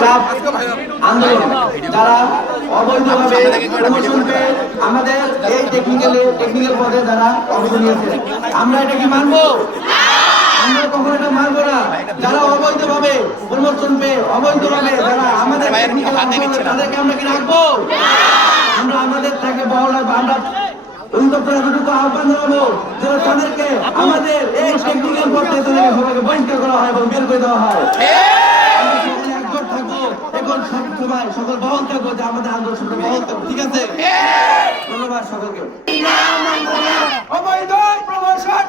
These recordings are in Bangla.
চাপ আন্দোলন যারা অবৈধভাবে প্রমোশন পেয়ে আমাদের এই টেকনিক্যাল পদে যারা অংশ নিয়েছে, আমরা এটা কি মানবো? আমরা কখনো এটা মানবো না। যারা অবৈধভাবে প্রমোশন পেয়ে অবৈধভাবে যারা আমাদের তাদেরকে আমরা কি রাখবো? আমরা আমাদের থেকে বহল রাখবো। আমরা অধিদপ্তর আহ্বান জানাবো যে তাদেরকে আমাদের এই টেকনিক্যাল পদে তাদেরকে সবাইকে বহিষ্কার করা হয় এবং বের করে দেওয়া হয়। একজোট থাকবো, এখন সব সময় সকল বহল থাকবো যে আমাদের আন্দোলন বহল থাকবো, ঠিক আছে? ধন্যবাদ সকলকে। অবৈধ প্রমোশন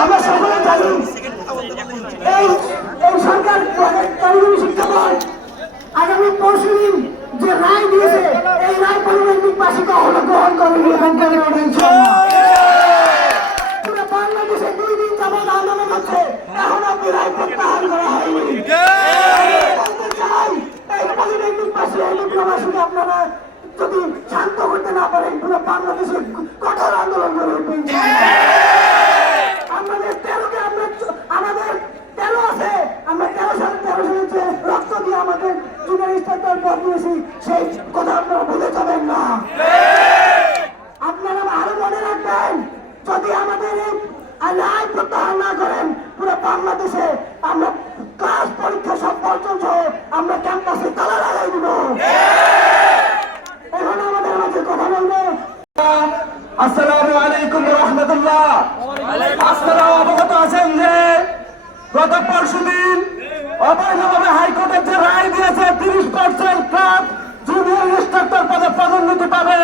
আমরা সকলে জানি এই সরকার শিক্ষা বোর্ড আগামী পরশুদিন যে রায় দিয়েছে এই রায় পরিবর্তিত পাশে কখনো গ্রহণ করেনি। পুরো বাংলাদেশে 2 দিন যাবৎ আন্দোলন হচ্ছে, এখন আপনি রায় প্রত্যাহার করা হয়নি। এই পলিটেকনিক পাশে এই ডিপ্লোমাসিকে আপনারা যদি শান্ত করতে না পারেন পুরো বাংলাদেশে কঠোর আন্দোলন করে উঠবেন। আমাদের 13 আছে, আমরা 13 সালে যে রক্ত দিয়ে আমাদের জুনিয়র ইন্সট্রাক্টর পদ দিয়েছি সেই কথা আপনারা ভুলে যাবেন না। আপনারা আরো মনে রাখবেন, যদি আমাদের এই রায় প্রত্যাহার না করেন পুরো বাংলাদেশে আমরা ক্লাস পরীক্ষা সব বর্জন সহ আমরা ক্যাম্পাসে তালা লাগাই দিব। এখন আমাদের মাঝে কথা বলবো। আসসালামু আলাইকুম ওয়া রাহমাতুল্লাহ। আপনারা অবগত আছেন যে গত পরশুদিন অবৈধভাবে হাইকোর্টের যে রায় দিয়েছে 30% ক্লাস জুনিয়র ইন্সট্রাক্টর পদে পদোন্নতি পাবে,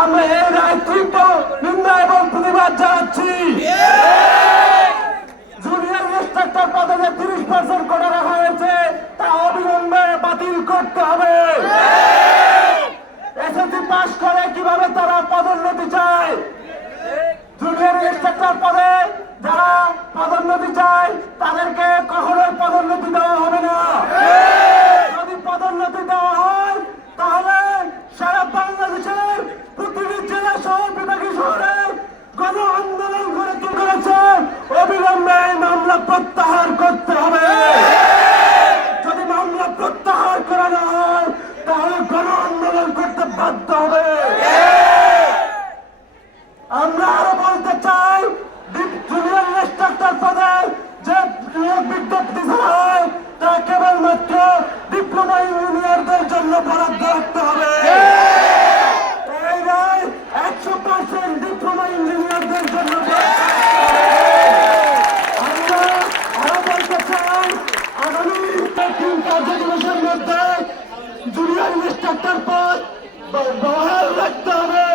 আমরা এই রায় তীব্র নিন্দা এবং প্রতিবাদ জানাচ্ছি। জুনিয়র ইন্সট্রাক্টর পদে যে 30% করে রাখা হয়েছে তা অবিলম্বে বাতিল করতে হবে। এসএসসি পাস করে কিভাবে তারা পদোন্নতি চায়? জুনিয়র ইন্সট্রাক্টর পদে যারা পদোন্নতি চায় তাদেরকে কখনোই পদোন্নতি দেওয়া হবে না। যদি পদোন্নতি দেওয়া হয় তাহলে সারা বাংলাদেশের প্রতিটি জেলা শহর বিভাগীয় শহরে গণ আন্দোলন করে তুলেছে। অবিলম্বে মামলা প্রত্যাহার করতে হবে। যদি মামলা প্রত্যাহার করা না হয় তাহলে গণ আন্দোলন করতে বাধ্য হবে। আমরা আরো বলতে চাই, জুনিয়র ইন্সট্রাক্টর পদে যে বিজ্ঞপ্তি ছাড়া হয় তা কেবলমাত্র ডিপ্লোমা ইঞ্জিনিয়ারদের জন্য বরাদ্দ রাখতে হবে। এই রায় 100% ডিপ্লোমা ইঞ্জিনিয়ারদের জন্য। আমরা আরো বলতে চাই, আগামী 3 কার্যদিবসের মধ্যে জুনিয়র ইন্সট্রাক্টর পদ বহাল রাখতে হবে।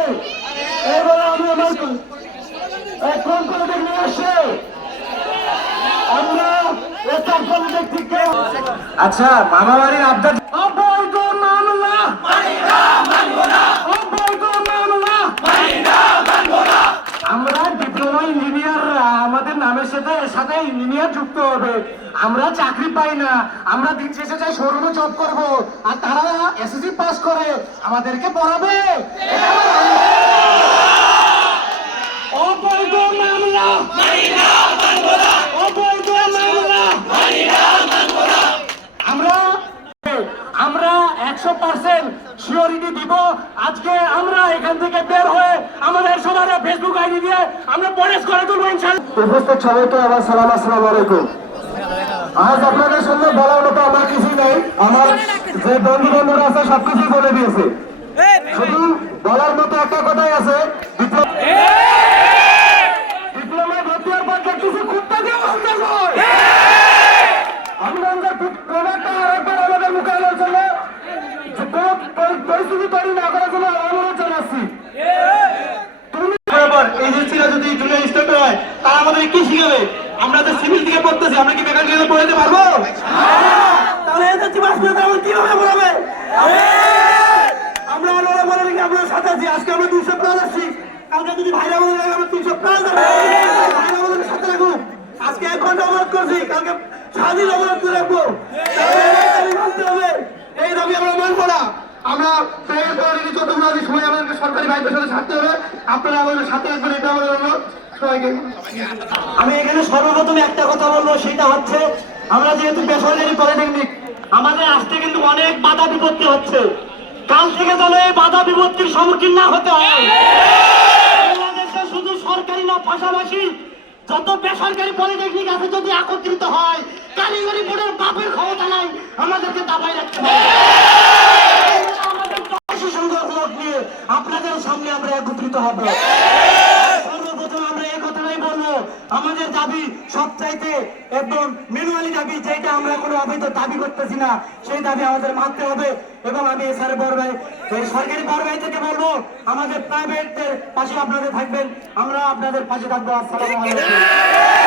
এবার আমি আমার এখন করে নিয়ে আসে আমরা এটার পলিটেকনিককে। আচ্ছা, মামাবাড়ির আবদার অবৈধ মামলা আমরা ডিপ্লোমা ইঞ্জিনিয়ার, আমাদের নামের সাথে ইঞ্জিনিয়ার যুক্ত হবে। আমরা চাকরি পাই না, আমরা দিন শেষে যাই শোরুমে জব করব, আর তারা এসএসসি পাস করে আমাদেরকে পড়াবে। অবৈধ মামলা, অবৈধ মামলা। আমরা 100% সিওরিটি দিব। আজকে আমরা এখান থেকে বের হয়ে আমাদের সবার ফেসবুক আইডি দিয়ে আমরা প্রোটেস্ট করে তুলবো ইনশাআল্লাহ। উপস্থিত সবাইকে আমার সালাম, আসসালামু আলাইকুম। আজ আপনাদের সঙ্গে বলার মতো আমার কিছুই নাই, আমার যে বন্ধু বান্ধবরা আছে সবকিছুই বলে দিয়েছে। শুধু বলার মতো একটা কথাই আছে, ডিপ্লোমায় ভর্তি হওয়ার পর কিছু কুত্তা দিয়ে বলতে হয়। আমরা প্রভাবটা আমাদের মোকাবিলার জন্য পরিস্থিতি তৈরি না করার জন্য অনুরোধ জানাচ্ছি। এই যে যদি জুনিয়র ইন্সট্রাক্টর হয় তারা আমাদের কি শিখাবে? আমরা তো সিভিল থেকে পড়তেছি, আমরা কি মেকানিক্যাল পড়াতে পারবো? তাহলে এসএসসি পাস করে আমরা কিভাবে পড়াবে? আমরা ওরা বলে নাকি আমরা সাথে আছি। আজকে আমরা 200 প্লাস আসছি, কালকে যদি ভাইরা বলে লাগে আমরা 300 প্লাস যাবো। ভাইরা বলে সাথে রাখুন। আজকে 1 ঘন্টা অবরোধ করছি, কালকে স্বাধীন অবরোধ করে রাখবো। মানতে হবে, এই দাবি আমরা মানবো না। আমরা প্রাইভেট পড়ালেখা যতগুলো সময় আমাদেরকে সরকারি ভাইদের সাথে ছাড়তে হবে। আপনারা আমাদের সাথে আসবেন, এটা আমাদের অনুরোধ। আমি এখানে সর্বপ্রথম একটা কথা বলবো, সেটা হচ্ছে আমরা যেহেতু বেসরকারি পলিটেকনিক, আমাদের আসতে কিন্তু অনেক বাধা বিপত্তি হচ্ছে। কাল থেকে যেন এই বাধা বিপত্তির সম্মুখীন না হতে হয়। বাংলাদেশে শুধু সরকারি না, পাশাপাশি যত বেসরকারি পলিটেকনিক আছে যদি একত্রিত হয়, কারিগরি বোর্ডের বাপের ক্ষমতা নাই, আমাদেরকে দাবাই রাখতে হবে। আমাদের 10 সংখ্যক লোক নিয়ে আপনাদের সামনে আমরা একত্রিত হব। সর্বপ্রথম আমরা এই কথাটাই বলবো, আমাদের দাবি সবচাইতে একদম ম্যানুয়ালি দাবি, যেটা আমরা কোনো অবৈধ দাবি করতেছি না, সেই দাবি আমাদের মানতে হবে। এবং আমি স্যার বড় ভাই, এই সরকারি বড় ভাই থেকে বলবো, আমাদের প্রাইভেটদের পাশে আপনাদের থাকবেন, আমরা আপনাদের পাশে থাকবো। আসসালামু আলাইকুম।